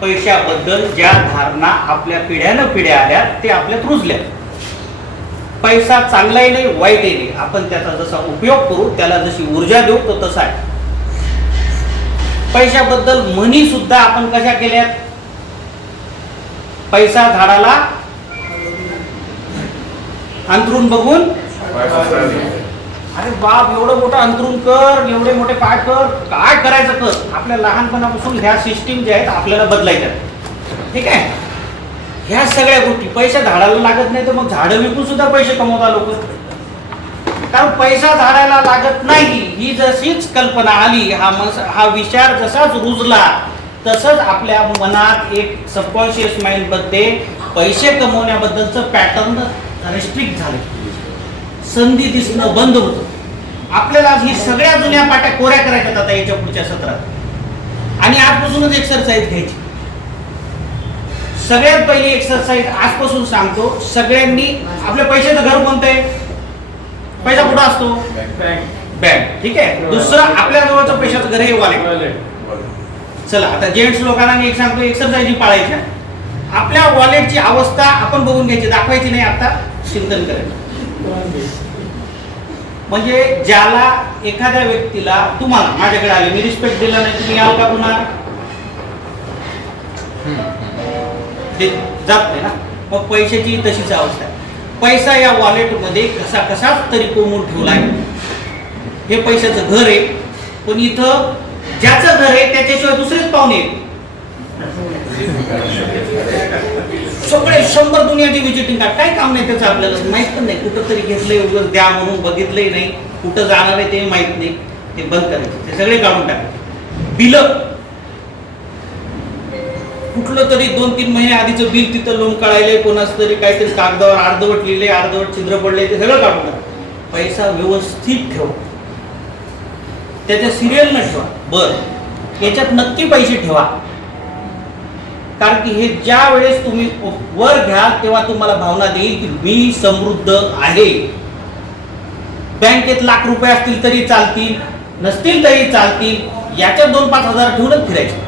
पैशाबद्दल ज्या धारणा आपल्या पिढ्यानं पिढ्या आल्या ते आपल्यात रुजल्या. पैसा चांगलाही नाही वाईटही नाही. आपण त्याचा जसा उपयोग करू त्याला जशी ऊर्जा देऊ तो तसा आहे. पैशाबद्दल म्हणी सुद्धा आपण कशा केल्यात? पैसा झाडाला अंतरून बघून अरे बाप एवढं मोठं अंतरून कर एवढे मोठे पाय कर. काय करायचं कर? आपल्या लहानपणापासून ह्या सिस्टीम ज्या आहेत आपल्याला बदलायच्या ठीक आहे? ह्या सगळ्या गोष्टी पैसा झाडाला लागत नाही तर मग झाडं विकून सुद्धा पैसे कमवता लोक. कारण पैसा झाडायला लागत नाही ही जशीच कल्पना आली हा मस हा विचार जसाच रुजला तसंच आपल्या मनात एक सबकॉन्शियस माइंडमध्ये पैसे कमवण्याबद्दलचं पॅटर्न रिस्ट्रिक्ट झाले संधी दिसणं बंद होतं. आपल्याला ही सगळ्या जुन्या पाट्या कोऱ्या करायच्या आता याच्या पुढच्या सत्रात. आणि आजपासूनच एक्सरसाइज घ्यायची. सगळ्यात पहिली एक्सरसाइज आजपासून सांगतो सगळ्यांनी आपल्या पैशाचं घर कोणतं आहे पैसा कुठं असतो? बँक. ठीक आहे? दुसरं आपल्या जवळचं पैशाचं घर हे वॉलेट चला आता जेंट्स लोकांना मी एक सांगतो एक्सरसाइज पाळायच्या आपल्या वॉलेटची अवस्था आपण बघून घ्यायची दाखवायची नाही आता चिंतन करायचं. म्हणजे ज्याला एखाद्या व्यक्तीला तुम्हाला माझ्याकडे आले मी रिस्पेक्ट दिला नाही तुम्ही याल का पुन्हा? ते जात नाही ना. मग पैशाची तशीच अवस्था आहे. पैसा या वॉलेटमध्ये कसा कसाच तरी कोमून ठेवलाय हे पैशाचं घर आहे. पण इथं ज्याचं घर आहे त्याच्याशिवाय दुसरेच पाहुणे सगळे शंभर दुनियाची विजिटिंग कार्ड काय काम नाही त्याचं आपल्याला? माहीत पण नाही. कुठं तरी घेतलंय उगाच द्या म्हणून बघितलंही नाही. कुठं जाणार आहे ते माहीत नाही. ते बंद करायचे. ते सगळे काढून टाकायचे. बिल. कुठलं तरी दोन तीन महिने आधीचं बिल तिथं लोन कळायलंय कोणाच तरी काहीतरी कागदावर अर्धवट लिहिले अर्धवट छिद्र पडले ते सगळं काढून टाका. पैसा व्यवस्थित ठेवा. त्याच्या सिरियल न ठेवा. बर. याच्यात नक्की पैसे ठेवा. कारण की हे ज्या वेळेस तुम्ही वर घ्याल तेव्हा तुम्हाला भावना देईल की मी समृद्ध आहे. बँकेत लाख रुपये असतील तरी चालतील नसतील तरी चालतील याच्यात दोन पाच हजार ठेवूनच फिरायचे.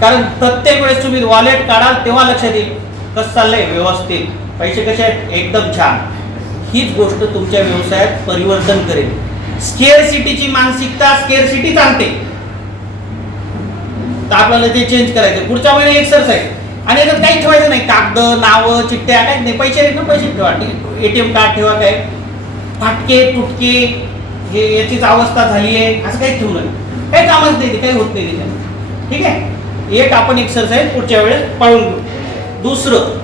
कारण प्रत्येक वेळेस तुम्ही वॉलेट काढाल तेव्हा लक्षात येईल कसं चाललंय व्यवस्थित पैसे कसे आहेत? एकदम छान. हीच गोष्ट तुमच्या व्यवसायात परिवर्तन करेल. स्केअर सिटीची मानसिकता स्केअर सिटीच आणते. तर आपल्याला ते चेंज करायचं. पुढच्या महिन्यात एक्सरसाइज आणि याच्यात काही ठेवायचं नाही. कागद नावं चिठ्ठ्या काय नाही. पैसे आहेत ना पैसे ठेवा. एटीएम कार्ड ठेवा काय. फाटके तुटके हे याचीच अवस्था झाली आहे. असं काही ठेवू नये काही कामच नाही ते काही होत नाही त्याच्यात. ठीक आहे? एक आपण एक्सरसाइज पुढच्या वेळेस पाळून घेऊ. दुसरं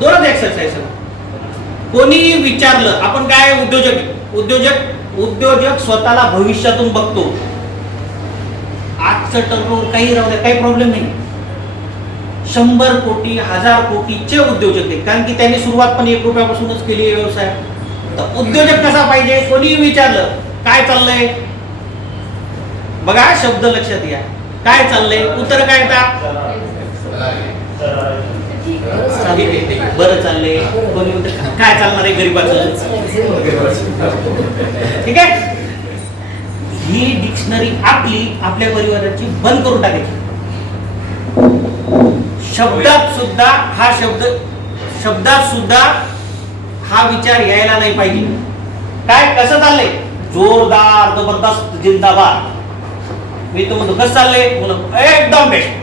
दोनच एक्सरसाइज कोणी विचारलं आपण काय उद्योजक उद्योजक उद्योजक स्वतःला भविष्यातून बघतो. आजचं टर्नओव्हर काही राहू द्या काही प्रॉब्लेम नाही. शंभर कोटी हजार कोटीचे उद्योजक आहेत. कारण की त्यांनी सुरुवात पण एक रुपयापासूनच केली आहे व्यवसाय. तर उद्योजक कसा पाहिजे कोणी विचारलं काय चाललंय? बघा शब्द लक्षात घ्या. काय चाललंय? उत्तर काय येतात बरं चाललंय. कोणी काय चालणार आहे गरीबाचं? ठीक आहे? ही डिक्शनरी आपली आपल्या परिवाराची बंद करून टाकायची. शब्दात सुद्धा हा शब्द शब्दात सुद्धा हा विचार यायला नाही पाहिजे. काय कसं चाललंय? जोरदार जबरदस्त जिंदाबाद. मी तो म्हणतो कसं चाललंय? मुलं एकदम बेस्ट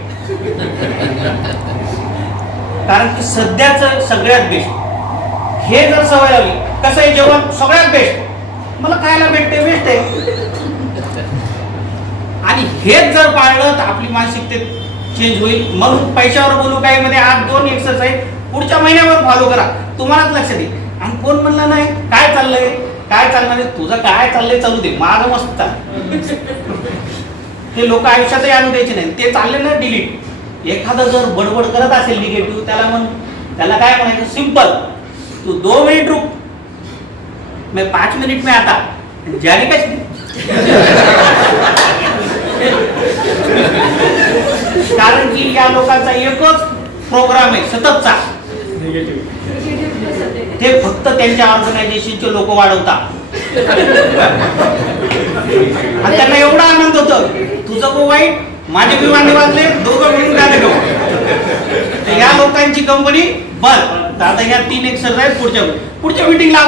कारण की सध्याच सगळ्यात बेस्ट हे जर सवय आली कसं आहे जेवण? सगळ्यात बेस्ट मला खायला भेटते बेस्ट आहे. आणि हेच जर पाळलं तर आपली मानसिकते चेंज होईल. मग पैशावर बोलू काय? मध्ये आज दोन एक्सरसाइज पुढच्या महिन्यावर फॉलो करा. तुम्हालाच लक्ष दे. आणि कोण म्हणलं नाही? काय चाललंय? काय चालणार आहे? तुझं काय चाललंय? चालू दे. माझं मस्त चाललंय. ते लोक आयुष्यातही आणून द्यायचे नाही. ते चालले ना डिलीट एखादं जर बडबड करत असेल निगेटिव्ह त्याला म्हण त्याला काय म्हणायचं? सिंपल तू दो मिनिट रुक. मैं पाच मिनिट मी आता. ज्याने का कारण की या लोकांचा एकच प्रोग्राम आहे सततचा. ते फक्त त्यांच्या ऑर्गनायझेशनचे लोक वाढवतात. आणि त्यांना एवढा आनंद होतो तुझं गो वाईट? माझे विमान वाजले दोघं मिळून गाऊ तर या लोकांची कंपनी बंद. तर आता या तीन एक्सरसाइज पुढच्या पुढच्या मिटिंगला